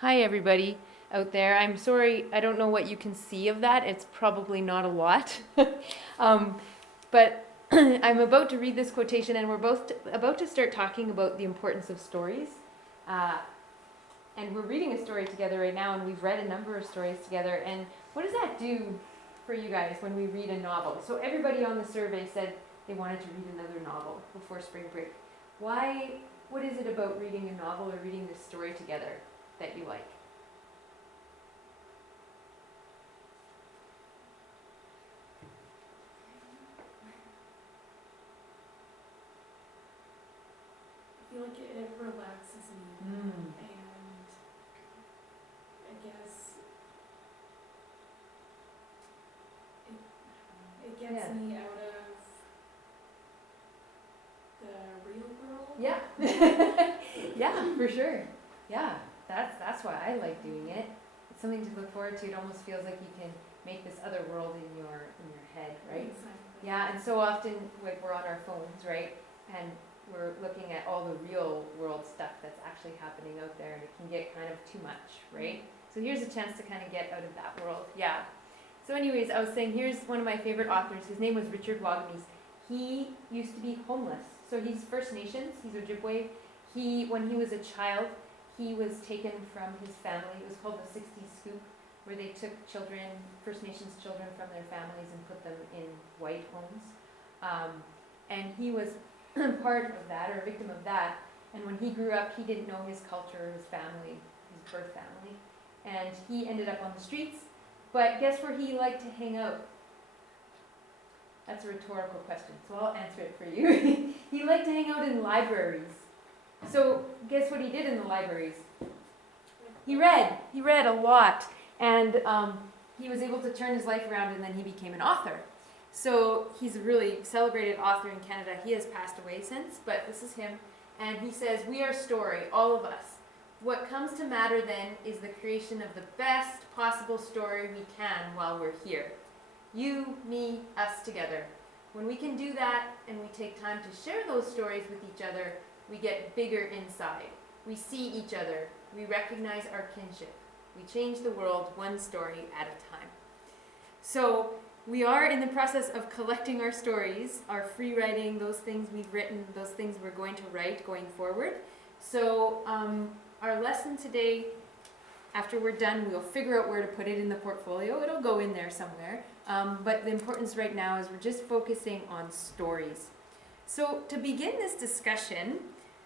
Hi, everybody out there. I'm sorry, I don't know what you can see of that. It's probably not a lot. um, but I'm about to read this quotation, and we're both about to start talking about the importance of stories. Uh, and we're reading a story together right now, and we've read a number of stories together. And what does that do for you guys when we read a novel? So, everybody on the survey said they wanted to read another novel before spring break. Why? What is it about reading a novel or reading this story together that you like? I feel like it relaxes me, and I guess it gets Yeah. me out of the real world. Yeah. Yeah, for sure. Yeah, that's why I like doing it. It's something to look forward to. It almost feels like you can make this other world in your head, right? Exactly. Yeah, and so often like we're on our phones, right? And we're looking at all the real world stuff that's actually happening out there, and it can get kind of too much, right? So here's a chance to kind of get out of that world. Yeah. So anyways, I was saying here's one of my favorite authors. His name was Richard Wagamese. He used to be homeless. So he's First Nations, he's Ojibwe. When he was a child, he was taken from his family. It was called the 60s Scoop, where they took children, First Nations children from their families and put them in white homes. And he was part of that, or a victim of that. And when he grew up, he didn't know his culture, his family, his birth family. And he ended up on the streets. But guess where he liked to hang out? That's a rhetorical question, so I'll answer it for you. He liked to hang out in libraries. So guess what he did in the libraries? He read a lot, and he was able to turn his life around, and then he became an author. So he's a really celebrated author in Canada. He has passed away since, but this is him. And he says, "We are story, all of us. What comes to matter then is the creation of the best possible story we can while we're here. You, me, us together. When we can do that and we take time to share those stories with each other, we get bigger inside. We see each other. We recognize our kinship. We change the world one story at a time." So we are in the process of collecting our stories, our free writing, those things we've written, those things we're going to write going forward. So our lesson today, after we're done, we'll figure out where to put it in the portfolio. It'll go in there somewhere. But the importance right now is we're just focusing on stories. So to begin this discussion,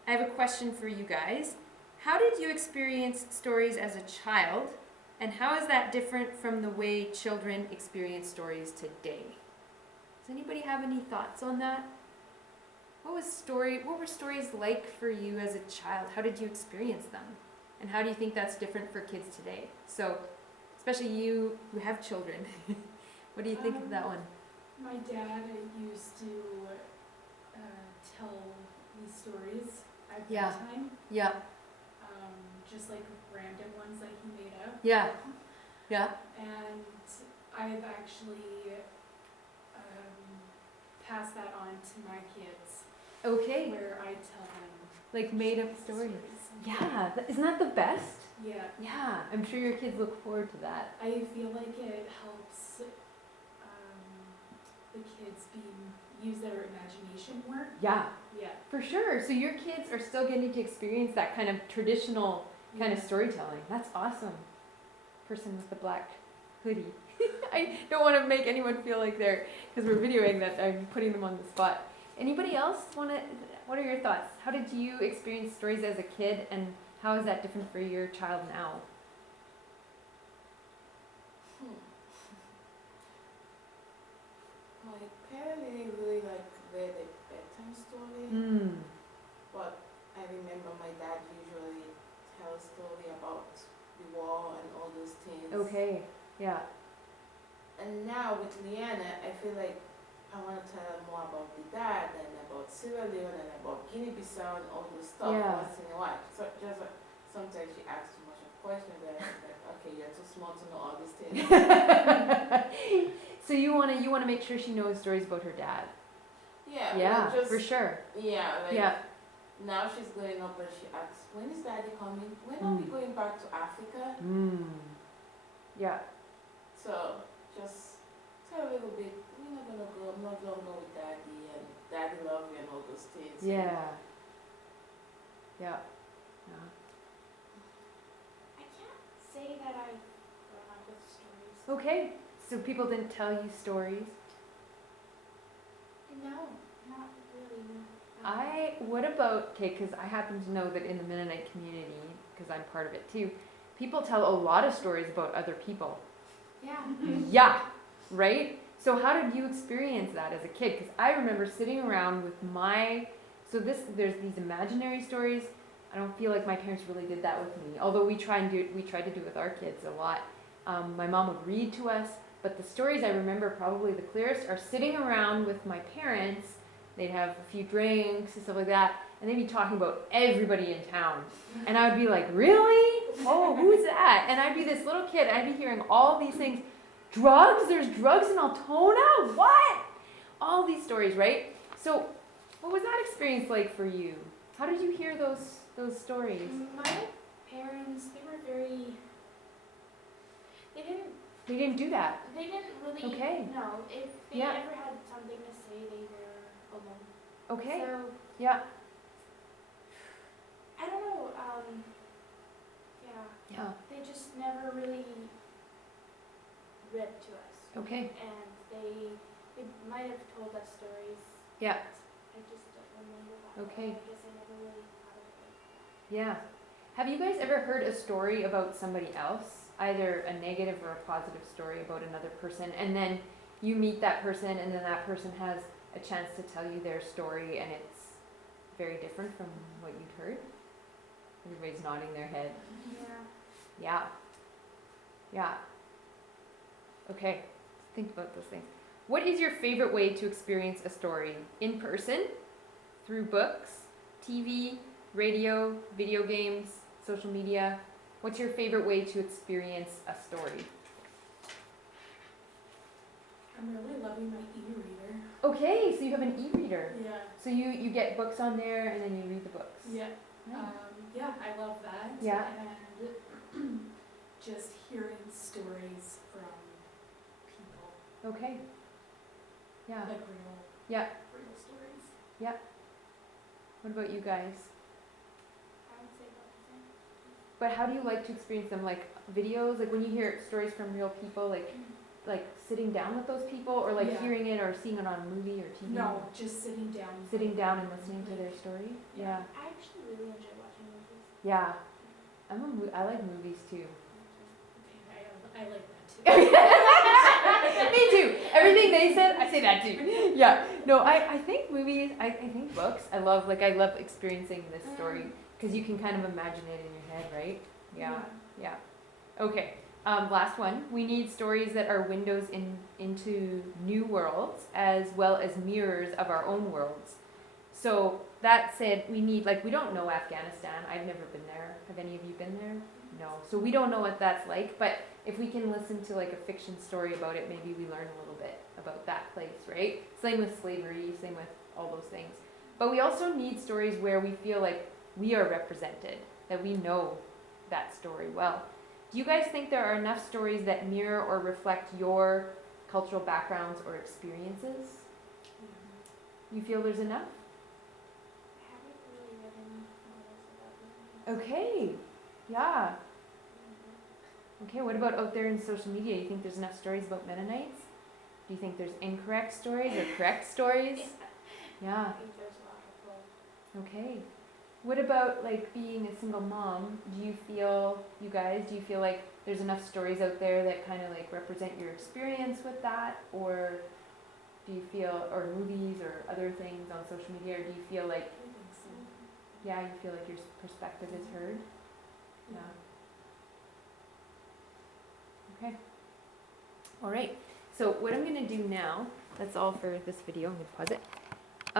I have a question for you guys. How did you experience stories as a child? And how is that different from the way children experience stories today? Does anybody have any thoughts on that? What were stories like for you as a child? How did you experience them? And how do you think that's different for kids today? So, especially you who have children, what do you think of that one? My dad used to tell me stories at bedtime. Yeah. Just like random ones that he made up. Yeah. Yeah. And I've actually passed that on to my kids. Okay. Where I tell them like made up stories. Yeah. Isn't that the best? Yeah. Yeah. I'm sure your kids look forward to that. I feel like it helps the kids use their imagination more. Yeah. Yeah. For sure. So your kids are still getting to experience that kind of traditional kind of storytelling. That's awesome. Person with the black hoodie. I don't want to make anyone feel like they're, because we're videoing that, I'm putting them on the spot. Anybody else want to, what are your thoughts? How did you experience stories as a kid, and how is that different for your child now? My parents really like read a bedtime story, but I remember my dad usually tells story about the war and all those things. Okay, yeah. And now with Liana, I feel like I want to tell her more about the dad and about Sierra Leone and about Guinea-Bissau and all those stuff once in a while. So just sometimes she asks too much of questions that I'm like, okay, you're too small to know all these things. So you wanna make sure she knows stories about her dad. Yeah. Yeah, just, for sure. Yeah, like yeah. now she's growing up and she asks, when is daddy coming? When are we going back to Africa? Yeah. So just tell a little bit, we're not gonna go, I'm not gonna go with daddy and daddy love you and all those things. Yeah. Yeah. Yeah. I can't say that I've grown up with stories. Okay. So people didn't tell you stories. No, not really. No. What about, okay, because I happen to know that in the Mennonite community, because I'm part of it too, people tell a lot of stories about other people. Yeah. Yeah, right? So how did you experience that as a kid? Because I remember sitting around with there's these imaginary stories. I don't feel like my parents really did that with me, although we tried to do it with our kids a lot. My mom would read to us, but the stories I remember probably the clearest are sitting around with my parents. They'd have a few drinks and stuff like that, and they'd be talking about everybody in town. And I would be like, really? Oh, who's that? And I'd be this little kid, and I'd be hearing all these things. Drugs? There's drugs in Altona? What? All these stories, right? So what was that experience like for you? How did you hear those stories? My parents, they were very, They didn't do that. they didn't really, Okay. no, if they Yeah. ever had something to say, they were alone. Okay. So, Yeah. I don't know, Yeah. they just never really read to us. Okay. And they might have told us stories. Yeah. I just don't remember that. Okay. I guess I never really thought of it. Yeah. Have you guys ever heard a story about somebody else, either a negative or a positive story about another person, and then you meet that person and then that person has a chance to tell you their story and it's very different from what you'd heard? Everybody's nodding their head. Yeah. Yeah. Yeah. Okay. Think about those things. What is your favorite way to experience a story? In person? Through books? TV? Radio? Video games? Social media? What's your favorite way to experience a story? I'm really loving my e-reader. Okay, so you have an e-reader. Yeah. So you get books on there and then you read the books. Yeah. Nice. Yeah, I love that. Yeah. And just hearing stories from people, Okay. Yeah. like real, Yeah. real stories. What about you guys? I would say about the same. But how do you like to experience them? Like videos, like when you hear stories from real people, like sitting down with those people, or like Yeah. hearing it or seeing it on a movie or TV? No, just sitting down. Sitting down and listening to their story? Yeah. I actually really enjoy watching movies. Yeah. I like movies too. Okay, I like that too. Me too. Everything they said, I say that too. Yeah. No, I think movies, I think books. I love experiencing this story because you can kind of imagine it in your head, right? Yeah. Yeah. Okay. Last one. We need stories that are windows into new worlds as well as mirrors of our own worlds. So that said, we don't know Afghanistan. I've never been there. Have any of you been there? No. So we don't know what that's like, but if we can listen to like a fiction story about it, maybe we learn a little bit about that place, right? Same with slavery, same with all those things. But we also need stories where we feel like we are represented, that we know that story well. Do you guys think there are enough stories that mirror or reflect your cultural backgrounds or experiences? You feel there's enough? I haven't really read any novels about movies. Okay. Yeah. Okay, what about out there in social media? You think there's enough stories about Mennonites? Do you think there's incorrect stories or correct stories? Yeah. I think there's a lot of both. Okay. What about like being a single mom? Do you feel like there's enough stories out there that kind of like represent your experience with that? Or do you feel, or movies or other things on social media, or do you feel like, I think so. yeah, you feel like your perspective is heard? Yeah. Okay. All right. So what I'm going to do now, that's all for this video. I'm going to pause it.